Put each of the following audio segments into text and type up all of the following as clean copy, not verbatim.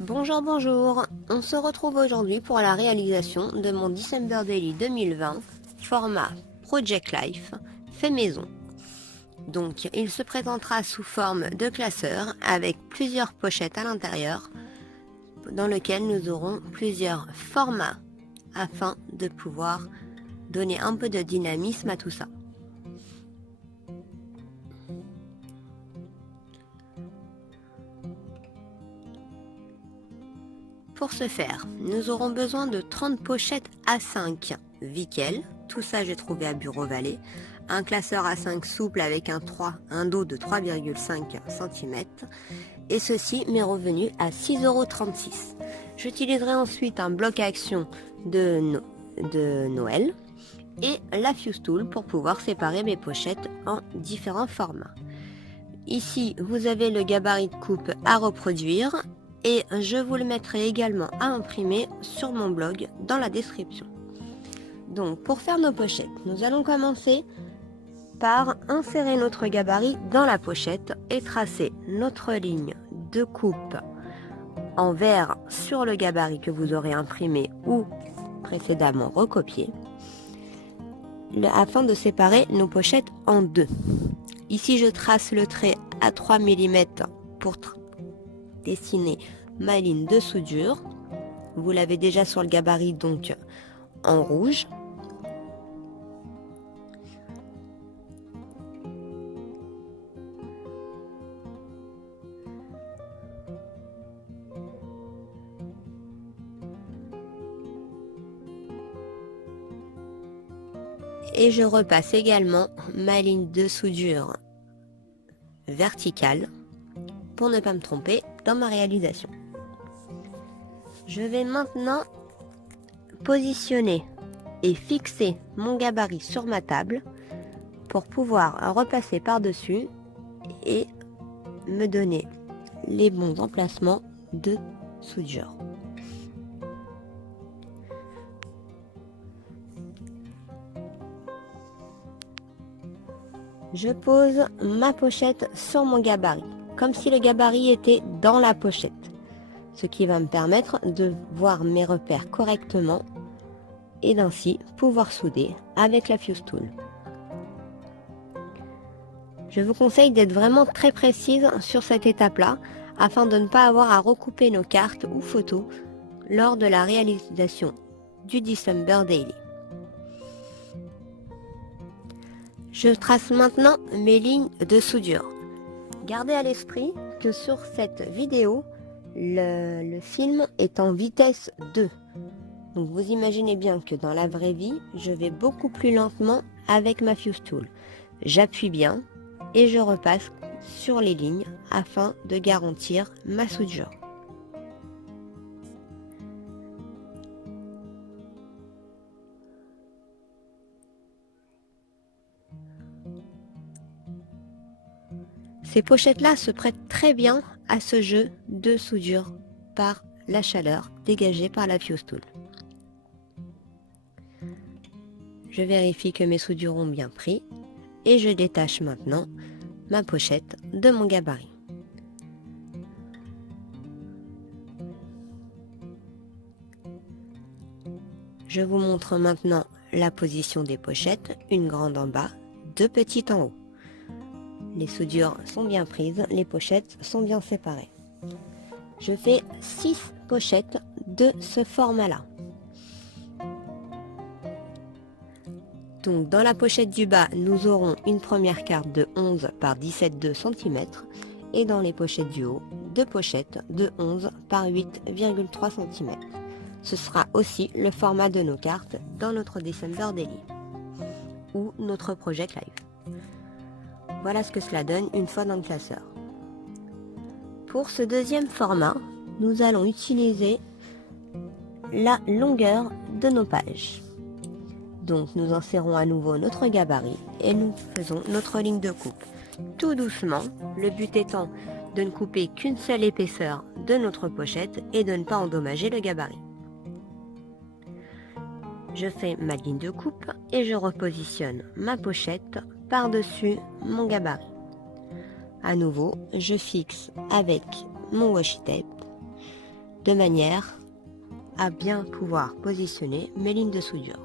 Bonjour, bonjour. On se retrouve aujourd'hui pour la réalisation de mon December Daily 2020, format Project Life, fait maison. Donc, il se présentera sous forme de classeur avec plusieurs pochettes à l'intérieur, dans lequel nous aurons plusieurs formats afin de pouvoir donner un peu de dynamisme à tout ça. Pour ce faire, nous aurons besoin de 30 pochettes A5 Vickel, tout ça j'ai trouvé à Bureau Vallée, un classeur A5 souple avec un dos de 3,5 cm, et ceci m'est revenu à 6,36 €. J'utiliserai ensuite un bloc action de Noël et la Fuse Tool pour pouvoir séparer mes pochettes en différents formats. Ici, vous avez le gabarit de coupe à reproduire et je vous le mettrai également à imprimer sur mon blog dans la description. Donc, pour faire nos pochettes, nous allons commencer par insérer notre gabarit dans la pochette et tracer notre ligne de coupe en vert sur le gabarit que vous aurez imprimé ou précédemment recopié, afin de séparer nos pochettes en deux. Ici, je trace le trait à 3 mm pour dessiner ma ligne de soudure. Vous l'avez déjà sur le gabarit, donc en rouge. Et je repasse également ma ligne de soudure verticale pour ne pas me tromper dans ma réalisation. Je vais maintenant positionner et fixer mon gabarit sur ma table pour pouvoir repasser par-dessus et me donner les bons emplacements de soudure. Je pose ma pochette sur mon gabarit, comme si le gabarit était dans la pochette, ce qui va me permettre de voir mes repères correctement et d'ainsi pouvoir souder avec la Fuse Tool. Je vous conseille d'être vraiment très précise sur cette étape-là, afin de ne pas avoir à recouper nos cartes ou photos lors de la réalisation du December Daily. Je trace maintenant mes lignes de soudure. Gardez à l'esprit que sur cette vidéo, le film est en vitesse 2. Donc vous imaginez bien que dans la vraie vie, je vais beaucoup plus lentement avec ma Fuse Tool. J'appuie bien et je repasse sur les lignes afin de garantir ma soudure. Ces pochettes-là se prêtent très bien à ce jeu de soudure par la chaleur dégagée par la Fuse Tool. Je vérifie que mes soudures ont bien pris et je détache maintenant ma pochette de mon gabarit. Je vous montre maintenant la position des pochettes, une grande en bas, deux petites en haut. Les soudures sont bien prises, les pochettes sont bien séparées. Je fais 6 pochettes de ce format-là. Donc dans la pochette du bas, nous aurons une première carte de 11 par 17,2 cm et dans les pochettes du haut, deux pochettes de 11 par 8,3 cm. Ce sera aussi le format de nos cartes dans notre December Daily ou notre Project Life. Voilà ce que cela donne une fois dans le classeur. Pour ce deuxième format, nous allons utiliser la longueur de nos pages. Donc nous insérons à nouveau notre gabarit et nous faisons notre ligne de coupe. Tout doucement, le but étant de ne couper qu'une seule épaisseur de notre pochette et de ne pas endommager le gabarit. Je fais ma ligne de coupe et je repositionne ma pochette par-dessus mon gabarit. À nouveau, je fixe avec mon washi tape de manière à bien pouvoir positionner mes lignes de soudure.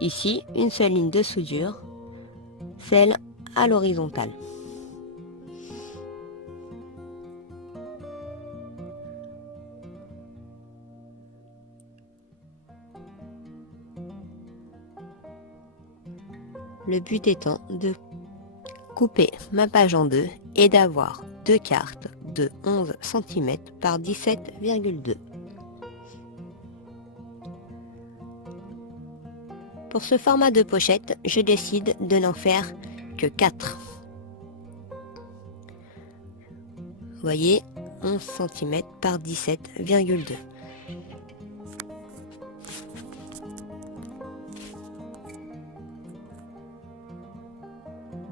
Ici, une seule ligne de soudure, celle à l'horizontale. Le but étant de couper ma page en deux et d'avoir deux cartes de 11 cm par 17,2. Pour ce format de pochette, je décide de n'en faire que 4. Vous voyez, 11 cm par 17,2.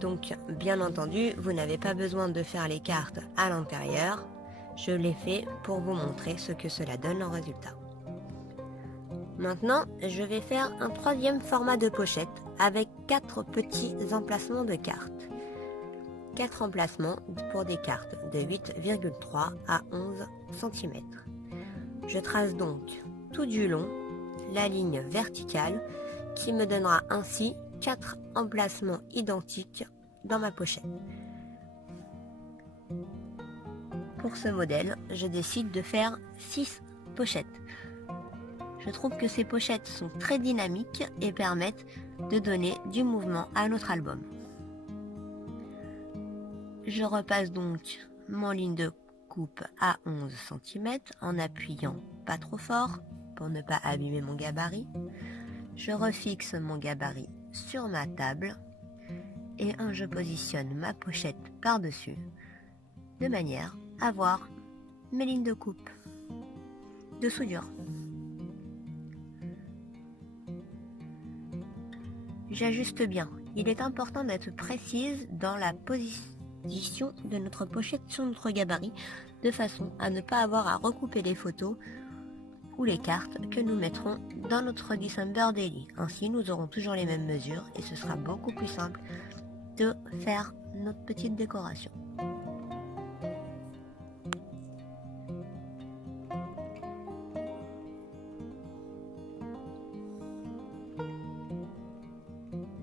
Donc, bien entendu, vous n'avez pas besoin de faire les cartes à l'intérieur. Je l'ai fait pour vous montrer ce que cela donne en résultat. Maintenant, je vais faire un troisième format de pochette avec 4 petits emplacements de cartes. 4 emplacements pour des cartes de 8,3 à 11 cm. Je trace donc tout du long la ligne verticale qui me donnera ainsi 4 emplacements identiques dans ma pochette. Pour ce modèle, je décide de faire 6 pochettes. Je trouve que ces pochettes sont très dynamiques et permettent de donner du mouvement à notre album. Je repasse donc mon ligne de coupe à 11 cm en appuyant pas trop fort pour ne pas abîmer mon gabarit. Je refixe mon gabarit sur ma table et je positionne ma pochette par-dessus de manière à voir mes lignes de coupe de soudure. J'ajuste bien. Il est important d'être précise dans la position de notre pochette sur notre gabarit de façon à ne pas avoir à recouper les photos ou les cartes que nous mettrons dans notre December Daily. Ainsi, nous aurons toujours les mêmes mesures et ce sera beaucoup plus simple de faire notre petite décoration.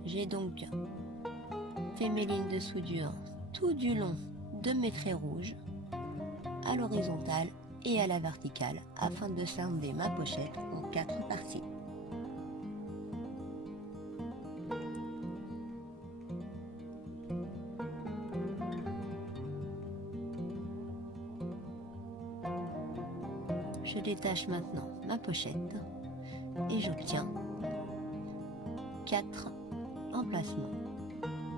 J'ai donc fait mes lignes de soudure tout du long de mes traits rouges, à l'horizontale et à la verticale, afin de scinder ma pochette en 4 parties. Je détache maintenant ma pochette et j'obtiens 4 emplacements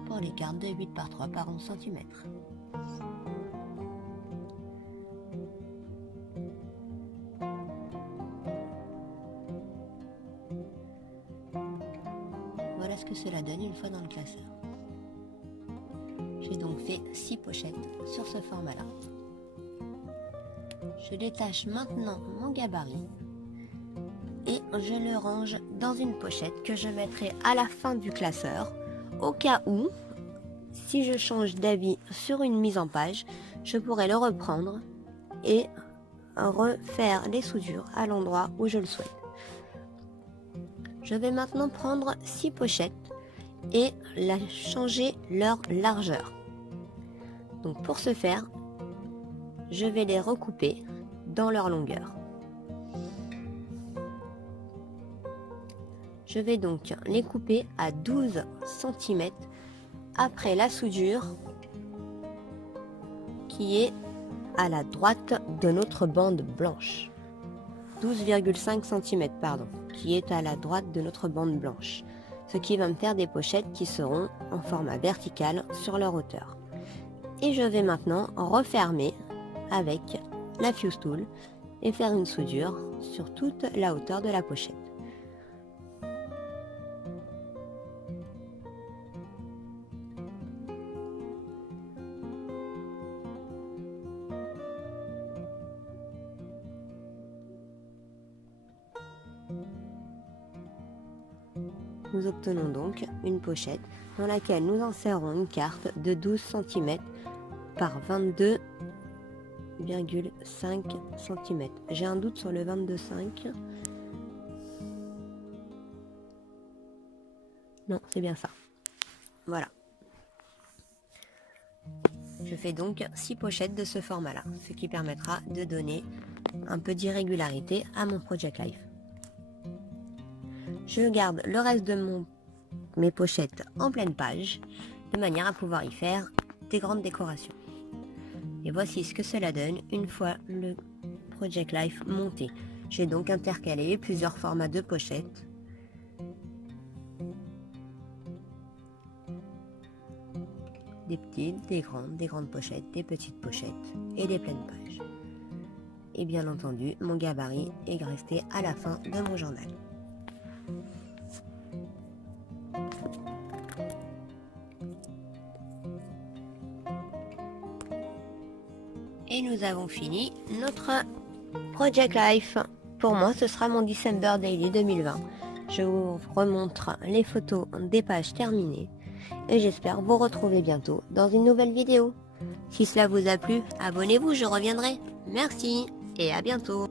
pour les cartes de 8 par 3 par 11 cm. Voilà ce que cela donne une fois dans le classeur. J'ai donc fait 6 pochettes sur ce format-là. Je détache maintenant mon gabarit et je le range dans une pochette que je mettrai à la fin du classeur au cas où, si je change d'avis sur une mise en page, je pourrai le reprendre et refaire les soudures à l'endroit où je le souhaite. Je vais maintenant prendre 6 pochettes et changer leur largeur. Donc pour ce faire, je vais les recouper dans leur longueur. Je vais donc les couper à 12 cm après la soudure qui est à la droite de notre bande blanche. 12,5 cm pardon, qui est à la droite de notre bande blanche. Ce qui va me faire des pochettes qui seront en format vertical sur leur hauteur. Et je vais maintenant refermer avec la fuse tool et faire une soudure sur toute la hauteur de la pochette. Nous obtenons donc une pochette dans laquelle nous insérons une carte de 12 cm par 22,5 23,5 cm. J'ai un doute sur le 22,5. Non, c'est bien ça. Voilà. Je fais donc 6 pochettes de ce format-là, ce qui permettra de donner un peu d'irrégularité à mon Project Life. Je garde le reste de mes pochettes en pleine page, de manière à pouvoir y faire des grandes décorations. Et voici ce que cela donne une fois le Project Life monté. J'ai donc intercalé plusieurs formats de pochettes. Des petites, des grandes pochettes, des petites pochettes et des pleines pages. Et bien entendu, mon gabarit est resté à la fin de mon journal. Et nous avons fini notre Project Life. Pour moi, ce sera mon December Daily 2020. Je vous remontre les photos des pages terminées. Et j'espère vous retrouver bientôt dans une nouvelle vidéo. Si cela vous a plu, abonnez-vous, je reviendrai. Merci et à bientôt.